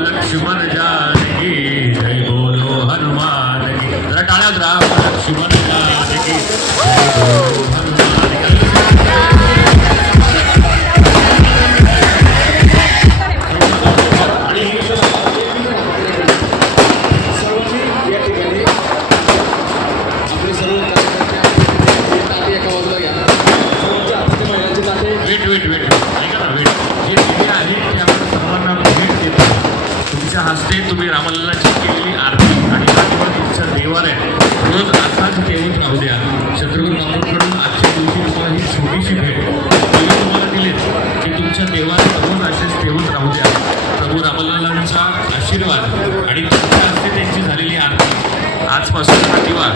लक्ष्मण जानकी जय बोलो हनुमान की. जरा टाळ्यात राहा. लक्ष्मण जानकी जय बोलो हनुमान की. हस्ते तुम्ही रामलल्लाची केलेली आरती आणि आठवण तुमच्या देवाला रोज असाच ठेवत राहू द्या. शत्रुघ्न बापूंकडून आजच्या दिवशी तुम्हाला ही छोटीशी भेट तुम्हाला दिलीच की तुमच्या देवाला रोज असेच ठेवत राहू द्या. प्रभू रामलल्लांचा आशीर्वाद आणि तुमच्या हस्ते त्यांची झालेली आरती आजपासून किंवा